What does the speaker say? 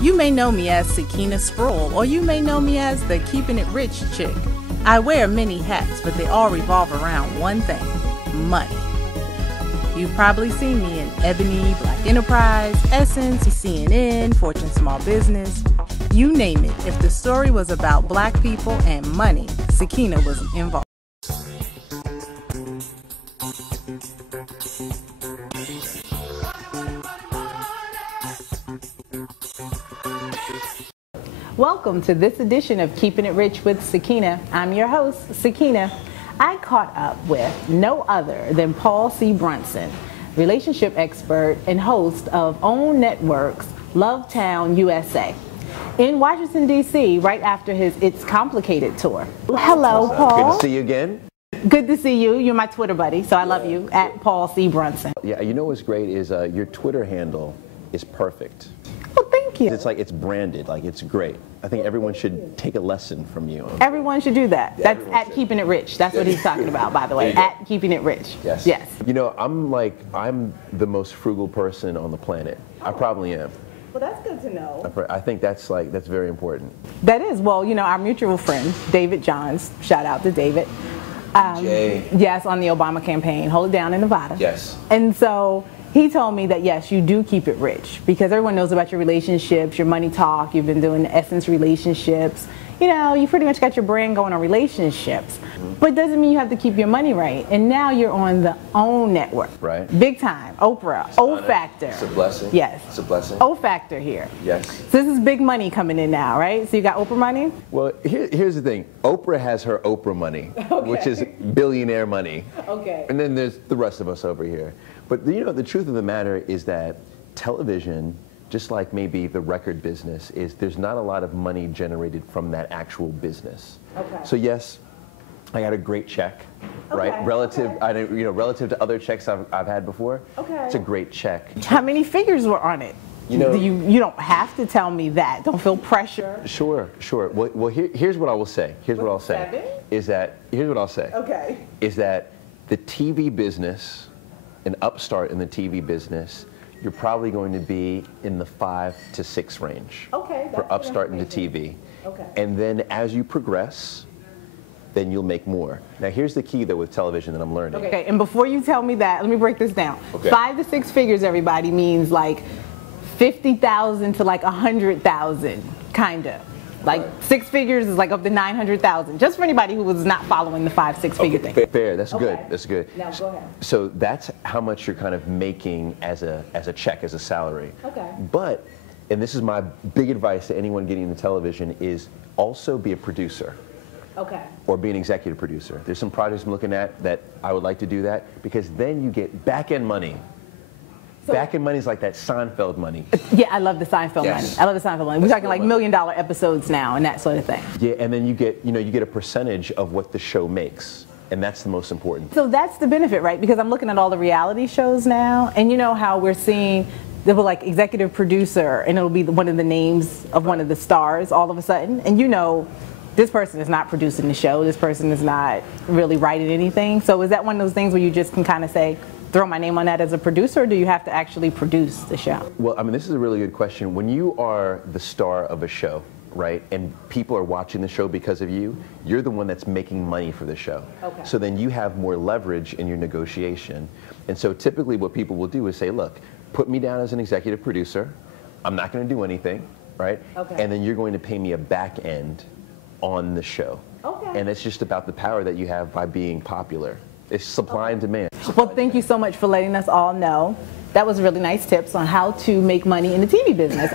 You may know me as Sakina Spruell, or you may know me as the Keeping It Rich chick. I wear many hats, but they all revolve around one thing: money. You've probably seen me in Ebony, Black Enterprise, Essence, CNN, Fortune Small Business. You name it. If the story was about black people and money, Sakina was involved. Welcome to this edition of Keeping It Rich with Sakina. I'm your host, Sakina. I caught up with no other than Paul C Brunson, relationship expert and host of OWN Network's Lovetown USA, in Washington, D.C., right after his It's Complicated tour. Hello, Paul. Good to see you again. Good to see you. You're my Twitter buddy, so I love you, at Paul C Brunson. Yeah, you know what's great is your Twitter handle is perfect. Well, thank you. It's like it's branded, like it's great. I think everyone should take a lesson from you. Everyone should do that. Yeah, That's at Keeping It Rich. That's what he's talking about, by the way. At Keeping It Rich. Yes. Yes. You know, I'm the most frugal person on the planet. I probably am. Well, that's good to know. I think that's very important. That is. Well, you know, our mutual friend, David Johns, shout out to David. Jay. Yes, on the Obama campaign, Hold It Down in Nevada. Yes. And so he told me that, yes, you do keep it rich, because everyone knows about your relationships, your money talk. You've been doing the Essence relationships. You know, you pretty much got your brand going on relationships. But it doesn't mean you have to keep your money right. And now you're on the OWN Network. Right. Big time. Oprah. O Factor. It's a blessing. Yes. It's a blessing. O Factor here. Yes. So this is big money coming in now, right? So you got Oprah money? Well, here's the thing. Oprah has her Oprah money, which is billionaire money. Okay. And then there's the rest of us over here. But you know, the truth of the matter is that television, just like maybe the record business, is there's not a lot of money generated from that actual business. Okay. So yes, I got a great check, right? Okay. Relative, Okay. relative to other checks I've had before. Okay. It's a great check. How many figures were on it? You know, you don't have to tell me that. Don't feel pressure. Sure. Well, here's what I will say. Here's what I'll say. 7? Here's what I'll say. Okay. Is that the TV business, an upstart in the TV business, you're probably going to be in the 5 to 6 range. Okay. For upstart into TV. Okay. And then as you progress, then you'll make more. Now here's the key though with television that I'm learning. Okay. And before you tell me that, let me break this down. Okay. 5 to 6 figures, everybody, means like 50,000 to like 100,000, kinda. Like 6 figures is like up to 900,000. Just for anybody who was not following the 5-6 figure thing. Fair. That's Okay. good. That's good. Now go ahead. So that's how much you're kind of making as a check, as a salary. Okay. But, and this is my big advice to anyone getting into television, is also be a producer. Okay. Or be an executive producer. There's some projects I'm looking at that I would like to do that, because then you get back-end money. Back-end money is like that Seinfeld money. Yeah, I love the Seinfeld Yes. money. I love the Seinfeld money. We're talking like $1 million episodes now and that sort of thing. Yeah, and then you get a percentage of what the show makes, and that's the most important. So that's the benefit, right? Because I'm looking at all the reality shows now, and you know how we're seeing they were like executive producer, and it'll be one of the names of one of the stars all of a sudden, and you know, this person is not producing the show, this person is not really writing anything. So is that one of those things where you just can kind of say, throw my name on that as a producer, or do you have to actually produce the show? Well, I mean, this is a really good question. When you are the star of a show, right, and people are watching the show because of you, you're the one that's making money for the show. Okay. So then you have more leverage in your negotiation. And so typically what people will do is say, look, put me down as an executive producer. I'm not going to do anything, right? Okay. And then you're going to pay me a back end on the show. Okay. And it's just about the power that you have by being popular. It's supply and demand. Well, thank you so much for letting us all know. That was really nice tips on how to make money in the TV business.